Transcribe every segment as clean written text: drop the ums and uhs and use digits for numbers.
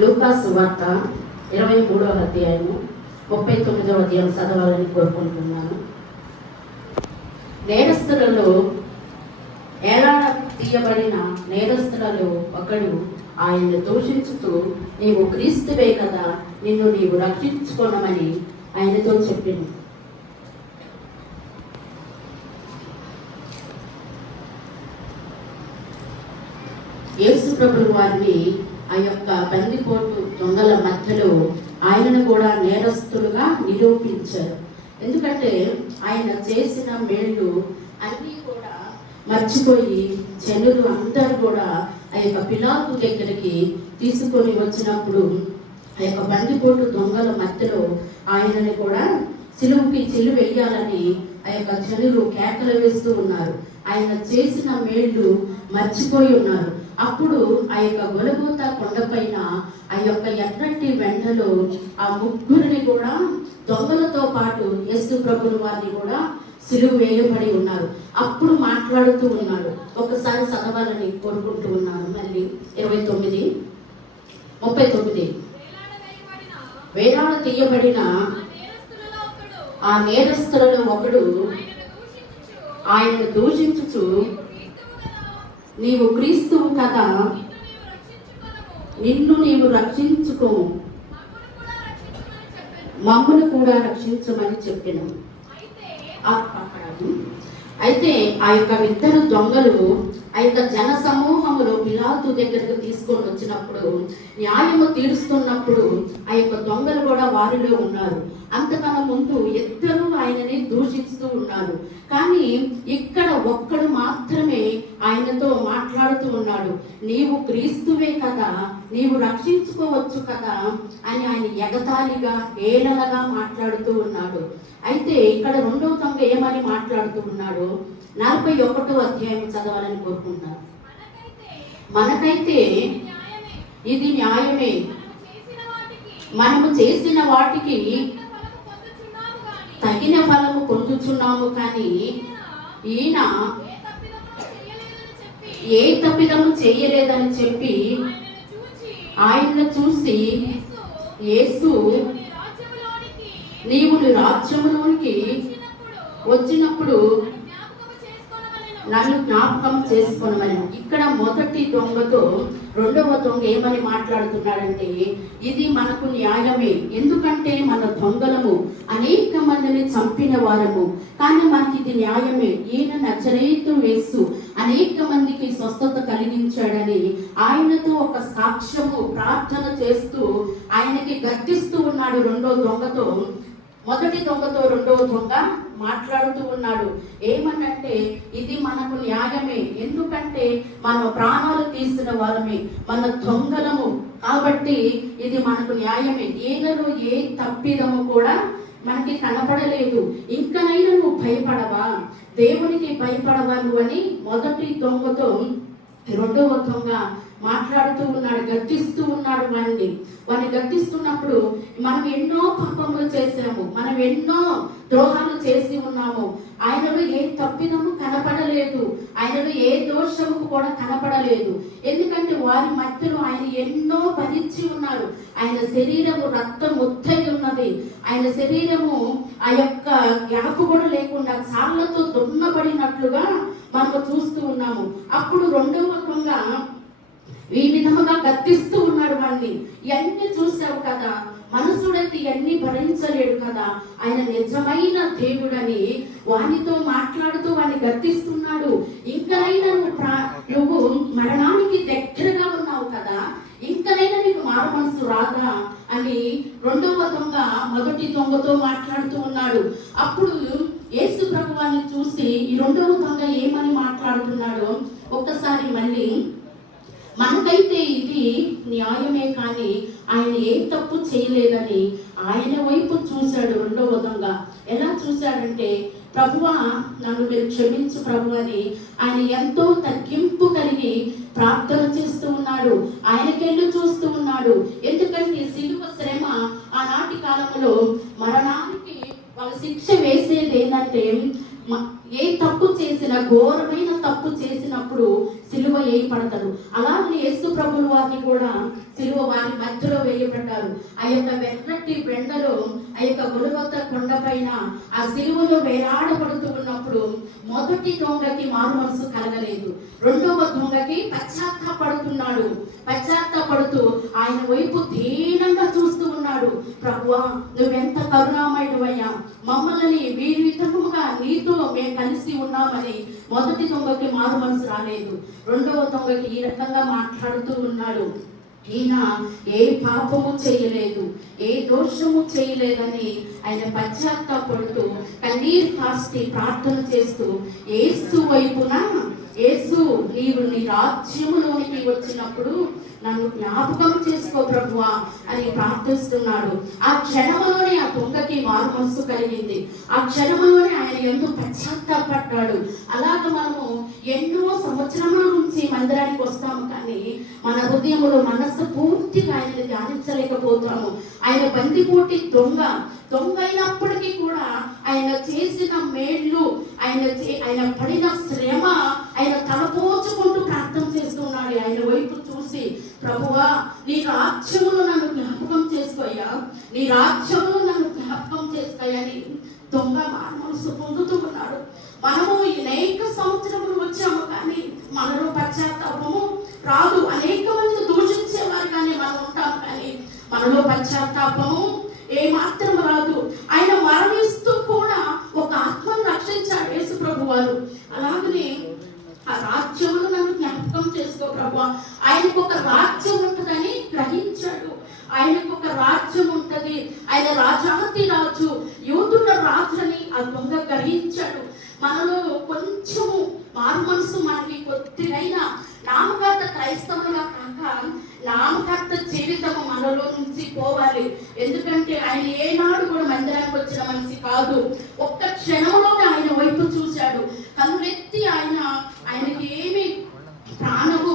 లూకా సువార్త 23వ అధ్యాయము 39వ అధ్యాయం చదవాలని కోరుకుంటున్నాను. నేరస్తులలో ఏలాడ తీయబడిన నేరస్తులలో ఒకడు ఆయన్ని దూషించుతూ, నీవు క్రీస్తువే కదా, నిన్ను నీవు రక్షించుకోనమని ఆయనతో చెప్పింది. యేసు ప్రభువు వారిని ఆ యొక్క బందిపోటు దొంగల మధ్యలో ఆయనను కూడా నేరస్తులుగా నిరూపించారు. ఎందుకంటే ఆయన చేసిన మేళ్ళు అన్నీ కూడా మర్చిపోయి జనులు అందరూ కూడా ఆ యొక్క పిలాతు దగ్గరికి తీసుకొని వచ్చినప్పుడు ఆ యొక్క బందిపోటు దొంగల మధ్యలో ఆయనని కూడా సిలువుకి వేయాలని ఆ యొక్క జనులు కేకలు వేస్తూ ఉన్నారు. ఆయన చేసిన మేళ్ళు మర్చిపోయి ఉన్నారు. అప్పుడు ఆ యొక్క గొలగోత కొండపైన ఆ యొక్క ఎర్రటి వెంటలో ఆ ముగ్గురిని కూడా దొంగలతో పాటు యేసు ప్రభువు వారిని కూడా సిలువ వేయబడి ఉన్నారు. అప్పుడు మాట్లాడుతూ ఉన్నాడు. ఒకసారి చదవాలని కోరుకుంటూ ఉన్నాను. మళ్ళీ 39 వేలాడ తీయబడిన ఆ నేరస్తులలో ఒకడు ఆయనను దూషించుచు, నీవు క్రీస్తువు కదా, నిన్ను నీవు రక్షించుకో, మమ్మను కూడా రక్షించమని చెప్పిన. అయితే ఆ యొక్క ఇద్దరు దొంగలు ఆ యొక్క జన సమూహములో పిలాతు దగ్గరకు తీసుకొని వచ్చినప్పుడు, న్యాయము తీరుస్తున్నప్పుడు ఆ యొక్క దొంగలు కూడా వారిలో ఉన్నారు. అంతకన్నా ముందు ఇద్దరు ఆయనని దూషిస్తూ ఉన్నారు. కానీ ఇక్కడ ఒక్కడు మాత్రమే ఆయనతో మాట్లాడుతూ ఉన్నాడు. నీవు క్రీస్తువే కదా, నీవు రక్షించుకోవచ్చు కదా అని ఆయన ఎగతాళిగా ఏలనగా మాట్లాడుతూ ఉన్నాడు. అయితే ఇక్కడ రెండవ దొంగ ఏమని మాట్లాడుతూ ఉన్నాడు? 41వ అధ్యాయం చదవాలని కోరుకుంటున్నాను. మనకైతే ఇది న్యాయమే, మనము చేసిన వాటికి తగిన ఫలము పొందుచున్నాము, కానీ ఈయన ఏ తప్పిదము చేయలేదని చెప్పి ఆయనను చూసి, యేసు నీవు రాజ్యములోనికి వచ్చినప్పుడు నన్ను జ్ఞాపకం చేసుకోనమని. ఇక్కడ మొదటి దొంగతో రెండవ దొంగ ఏమని మాట్లాడుతున్నాడంటే, ఇది మనకు న్యాయమే, ఎందుకంటే మన దొంగలము అనేక మందిని చంపిన వారము, కానీ మనకి ఇది న్యాయమే. ఈయన నజరేతు యేసు అనేక మందికి స్వస్థత కలిగించాడని ఆయనతో ఒక సాక్ష్యము ప్రార్థన చేస్తూ ఆయనకి గద్దిస్తూ ఉన్నాడు. రెండవ దొంగతో మొదటి దొంగతో రెండవ దొంగ మాట్లాడుతూ ఉన్నాడు. ఏమనంటే, ఇది మనకు న్యాయమే, ఎందుకంటే మన ప్రాణాలు తీసిన వారమే, మన దొంగలము కాబట్టి ఇది మనకు న్యాయమే. ఈయనలో ఏ తప్పిదము కూడా మనకి కనపడలేదు. ఇంకనైనా నువ్వు భయపడవా, దేవునికి భయపడవా నువ్వు అని మొదటి దొంగతో రెండవ దొంగ మాట్లాడుతూ ఉన్నాడు, గద్దిస్తూ ఉన్నాడు. వాడిని గద్దిస్తున్నప్పుడు, మనం ఎన్నో పాపములు చేసాము, మనం ఎన్నో ద్రోహాలు చేసి ఉన్నాము, ఆయనలో ఏ తప్పిదము కనపడలేదు, ఆయనలో ఏ దోషము కూడా కనపడలేదు. ఎందుకంటే వారి మధ్యలో ఆయన ఎన్నో భరించి ఉన్నారు. ఆయన శరీరము రక్తం ముద్దై ఉన్నది. ఆయన శరీరము ఆ యొక్క యాపు కూడా లేకుండా చాళ్లతో దున్నబడినట్లుగా మనము చూస్తూ ఉన్నాము. అప్పుడు రెండవ దొంగ ఈ విధముగా గద్దిస్తూ ఉన్నాడు. వాడిని ఇవన్నీ చూసావు కదా, మనుషుడైతే ఇవన్నీ భరించలేడు కదా, ఆయన నిజమైన దేవుడని వానితో మాట్లాడుతూ వాడిని గద్దిస్తున్నాడు. ఇంకనైనా నువ్వు మరణానికి దగ్గరగా ఉన్నావు కదా, ఇంకనైనా నీకు మారు మనసు రాదా అని రెండవ దొంగ మొదటి దొంగతో మాట్లాడుతూ ఉన్నాడు. అప్పుడు యేసు ప్రభువాన్ని చూసి ఈ రెండవ దొంగ ఏమని మాట్లాడుతున్నాడో ఒక్కసారి మళ్ళీ, మనకైతే ఇది న్యాయమే, కానీ ఆయన ఏ తప్పు చేయలేదని ఆయన వైపు చూశాడు. రెండవ దొంగ ఎలా చూశాడంటే, ప్రభువా నన్ను మీరు క్షమించు ప్రభు అని ఆయన ఎంతో తగ్గింపు కలిగి ప్రార్థన చేస్తూ ఉన్నాడు. ఆయనకెళ్ళి చూస్తూ ఉన్నాడు. ఎందుకంటే సిలువ శ్రమ ఆనాటి కాలంలో మరణానికి వాళ్ళ శిక్ష వేసేది ఏంటంటే, ఏ తప్పు చేసిన ఆయన ఘోరమైన తప్పు చేసినప్పుడు సిలువ వేయబడతారు. అలాగే యేసు ప్రభుల వారిని కూడా సిలువ వారి మధ్యలో వేయబడ్డారు. ఆ యొక్క వెర్రటి బెండలో ఆ యొక్క గొలగొత్త కొండ పైన ఆ సిలువలో వేలాడబడుతూ ఉన్నప్పుడు మొదటి దొంగకి మారు మనసు కలగలేదు. రెండవ దొంగకి పశ్చాత్తాపడుతున్నాడు. పశ్చాత్తాపడుతూ ఆయన వైపు దీనంగా చూస్తూ ఉన్నాడు. ప్రభువా, నువ్వెంత కరుణామయుడవయ్యా, మమ్మల్ని వీరి విధముగా నీతో మేము కలిసి ఉన్నామని మొదటి దొంగకి మారు మనసు రాలేదు. రెండవ దొంగకి ఈ రకంగా మాట్లాడుతూ ఉన్నాడు. ఈయన ఏ పాపము చేయలేదు, ఏ దోషము చేయలేదని ఆయన పశ్చాత్తాపడుతూ కన్నీరు కాస్తి ప్రార్థన చేస్తూ యేసు వైపున, యేసు నీవు నీ రాజ్యములోనికి వచ్చినప్పుడు నన్ను జ్ఞాపకం చేసుకో ప్రభువా అని ప్రార్థిస్తున్నాడు. ఆ క్షణంలోనే ఆ దొంగకి మారు మనసు కలిగింది. ఆ క్షణంలోనే ఆయన ఎంతో పశ్చాత్తాపడ్డాడు. అలాగ మనము ఎన్నో సంవత్సరముల నుంచి మందిరానికి వస్తాము, కానీ మన హృదయంలో మనస్సు పూర్తిగా ఆయనని ధ్యానించలేకపోతాము. ఆయన బందిపోటి దొంగ అయినప్పటికీ కూడా ఆయన చేసిన మేళ్ళు, ఆయన పడిన శ్రమ ఆయన తలపోచుకుంటూ ప్రార్థన చేస్తున్నాడు. ఆయన వైపు చూసి, ప్రభువా, నీ రాజ్యములు నన్ను జ్ఞాపకం చేసుకోయ్యా, నీ రాజ్యములు నన్ను జ్ఞాపకం చేసుకోయని దొంగ మనసు పొందుతూ ఉన్నాడు. మనము అనేక సంవత్సరములు వచ్చాము, కానీ మనలో పశ్చాత్తాపము రాదు. అనేక మంది దూషించేవారు కానీ మనం ఉంటాం, కానీ మనలో పశ్చాత్తాపము ఏమాత్రం రాదు. ఆయన మరణిస్తూ కూడా ఒక ఆత్మను రక్షించాడు యేసు ప్రభు వారు. అలాగనే ఆ రాజ్యములు నన్ను జ్ఞాపకం చేసుకో ప్రభువా. ఆయనకు ఒక రాజ్యం ఉంటుందని గ్రహించాడు. ఆయనకు ఒక రాజ్యం ఉంటది, ఆయన రాజాతి రాజు, యూదుల రాజుని ఆ దొంగ గ్రహించాడు. మనలో కొంచెము మారు మనసు మనకి కొద్దిగైనా నామకార్థ క్రైస్తవులుగా కాక నామకార్థ జీవితము మనలో నుంచి పోవాలి. ఎందుకంటే ఆయన ఏనాడు కూడా మందిరానికి వచ్చిన మనిషి కాదు. ఒక్క క్షణంలోనే ఆయన వైపు చూశాడు. కన్నులెత్తి ఆయనకి ఏమి ప్రాణము,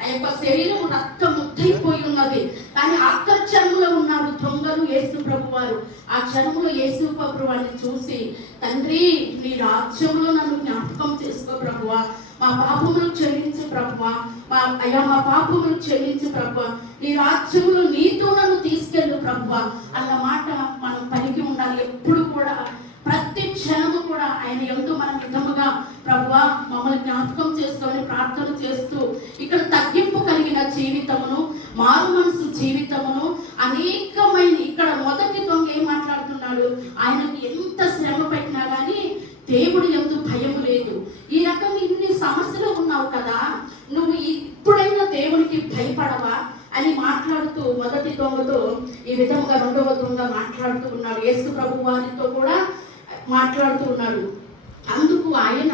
ఆ యొక్క శరీరం రక్తం ముద్దైపోయి ఉన్నది, కానీ ఆఖరి క్షణంలో ఉన్నారు దొంగలు యేసు ప్రభు వారు. ఆ క్షణంలో యేసు ప్రభు వారిని చూసి, తండ్రి, నీ రాజ్యంలో నన్ను జ్ఞాపకం చేసుకో ప్రభువా, మా పాపములు క్షమించు ప్రభువా, మా పాపములు క్షమించు ప్రభువా, నీ రాజ్యములు నీతో నన్ను తీసుకెళ్ళు ప్రభువా అన్న మాట మనం పలికి ఉండాలి. ఎప్పుడు కూడా ప్రతి క్షణము కూడా ఆయన ఎంతో మన విధముగా, ప్రభువా మమ్మల్ని జ్ఞాపకం చేసుకోవాలని ప్రార్థన చేస్తూ ఇక్కడ తగ్గింపు కలిగిన జీవితమును, మారు మనసు జీవితమును అనేకమైన, ఇక్కడ మొదటి దొంగ ఏం మాట్లాడుతున్నాడు, ఆయనకి ఎంత శ్రమ పెట్టినా కానీ దేవుడు ఎందు భయము లేదు. ఈ రకంగా ఇన్ని సమస్యలు ఉన్నావు కదా, నువ్వు ఇప్పుడైనా దేవునికి భయపడవా అని మాట్లాడుతూ మొదటి దొంగతో ఈ విధముగా రెండవ దొంగ మాట్లాడుతూ ఉన్నాడు. యేసు ప్రభు వారితో కూడా మాట్లాడుతూ ఉన్నాడు. అందుకు ఆయన,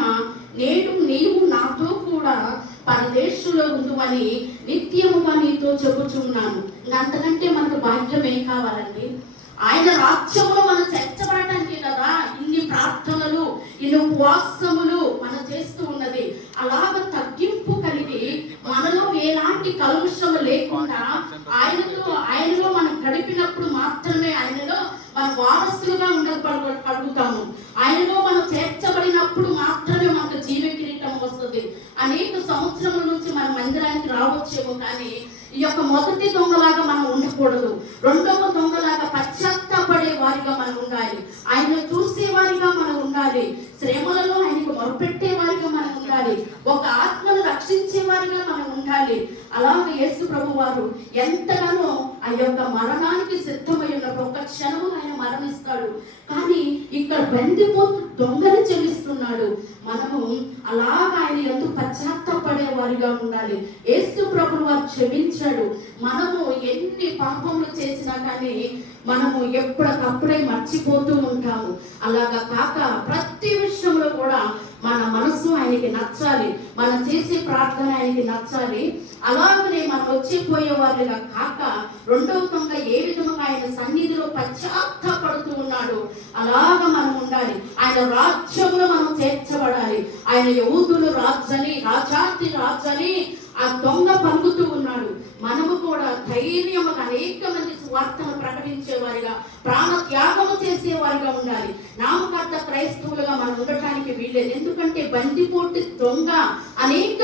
నేడు నీవు నాతో కూడా పరదేశంలో ఉండువని నిత్యముగా నీతో చెబుచున్నాను. అంతకంటే మనకు భాగ్యం ఏం కావాలండి? ఆయన రాజ్యంలో మనం చర్చబడటానికి కదా ఇన్ని ప్రార్థనలు, ఇన్ని ఉపవాసములు మనం చేస్తూ ఉన్నది. అలాగ తగ్గింపు కలిగి మనలో ఎలాంటి కలుషము లేకుండా ఆయనలో మనం గడిపినప్పుడు మాత్రమే ఆయనలో మన వారసులుగా ఉండగలుగుతాము. ఆయనలో మనం చేర్చబడినప్పుడు మాత్రమే మనకు జీవ కిరీటం వస్తుంది. అనేక సంవత్సరముల నుంచి మన మందిరానికి రావచ్చేమో, కానీ ఈ యొక్క మొదటి దొంగలాగా మనం ఉండకూడదు. రెండవ దొంగలాగా పశ్చాత్తాపడే వారిగా మనం ఉండాలి. ఆయన చూసేవారిగా మనం ఉండాలి. శ్రమలలో ఆయనకు మొరపెట్టే వారిగా మనం ఉండాలి. ఒక ఆత్మను రక్షించే వారిగా మనం ఉండాలి. అలాగే యేసు ప్రభు వారు ఎంతగానో ఆ యొక్క మరణానికి సిద్ధమై ఉన్నప్పుడు ఒక క్షణము ఆయన మరణిస్తాడు, కానీ ఇక్కడ బందిపోతు దొంగని చెల్లిస్తున్నాడు. మనము అలాగ ఆయన ఎంతో పశ్చాత్తాపడే వారిగా ఉండాలి. యేసు ప్రభు వారు క్షమించాడు. మనము ఎన్ని పాపములు చేసినా కానీ మనము ఎప్పటికప్పుడే మర్చిపోతూ ఉంటాము. అలాగా కాక ప్రతి విషయంలో కూడా మన మనసు ఆయనకి నచ్చాలి, మనం చేసే ప్రార్థన ఆయనకి నచ్చాలి. అలాగనే మనం వచ్చిపోయే వారిగా కాక రెండవ దొంగ ఏ విధంగా ఆయన సన్నిధిలో పశ్చాత్తాపడుతూ ఉన్నాడు. అలాగా మనం ఉండాలి. ఆయన రాజ్యంలో మనం చేర్చబడాలి. ఆయన యూదులు రాజని, రాజాతి రాజని ఆ దొంగ పలుకుతూ ఉన్నాడు. మనము కూడా ధైర్యముగా అనేక మంది సువార్తను ప్రకటించేవారిగా, ప్రాణ త్యాగము చేసేవారిగా ఉండాలి. నామకార్థ క్రైస్తవులుగా మనం ఉండటానికి వీల్లేదు. ఎందుకంటే బందిపోటు దొంగ అనేక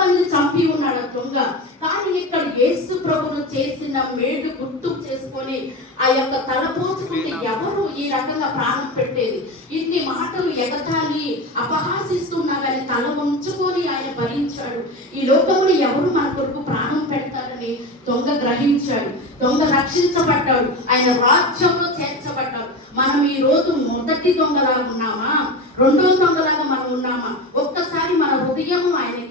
మందిని చంపి ఉన్నాడు ఆ దొంగ. కానీ ఇక్కడ యేసు ప్రభును చేసిన మేలు గుర్తు చేసుకొని ఆ యొక్క తలపోసుకుంటే ఎవరు ఈ రకంగా ప్రాణం పెట్టేది? ఇన్ని మాటలు ఎగతాళి అపహాసిస్తున్నా కానీ తల ఉంచుకొని ఆయన భరించాడు. ఈ లోకంలో ఎవరు మన కొరకు ప్రాణం పెడతారని దొంగ గ్రహించాడు. దొంగ రక్షించబడ్డాడు, ఆయన రాజ్యంలో చేర్చబడ్డాడు. మనం ఈ రోజు మొదటి దొంగలాగా ఉన్నామా, రెండో దొంగలాగా మనం ఉన్నామా? ఒక్కసారి మన హృదయం ఆయనకి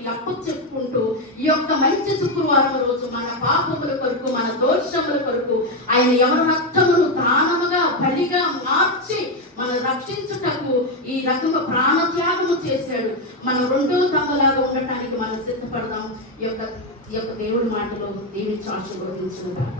చెప్పుకుంటూ ఈ యొక్క మంచి శుక్రవారం రోజు మన పాపముల కొరకు, మన దోషముల కొరకు ఆయన ఎవరి రక్తమును ప్రాణముగా బలిగా మార్చి మనం రక్షించుటకు ఈ రకంగా ప్రాణత్యాగము చేశాడు. మనం రెండో దొంగలాగా ఉండటానికి మనం సిద్ధపడదాం. ఈ యొక్క దేవుడి మాటలో దీవించి ఆశీర్వదించుకుంటాం.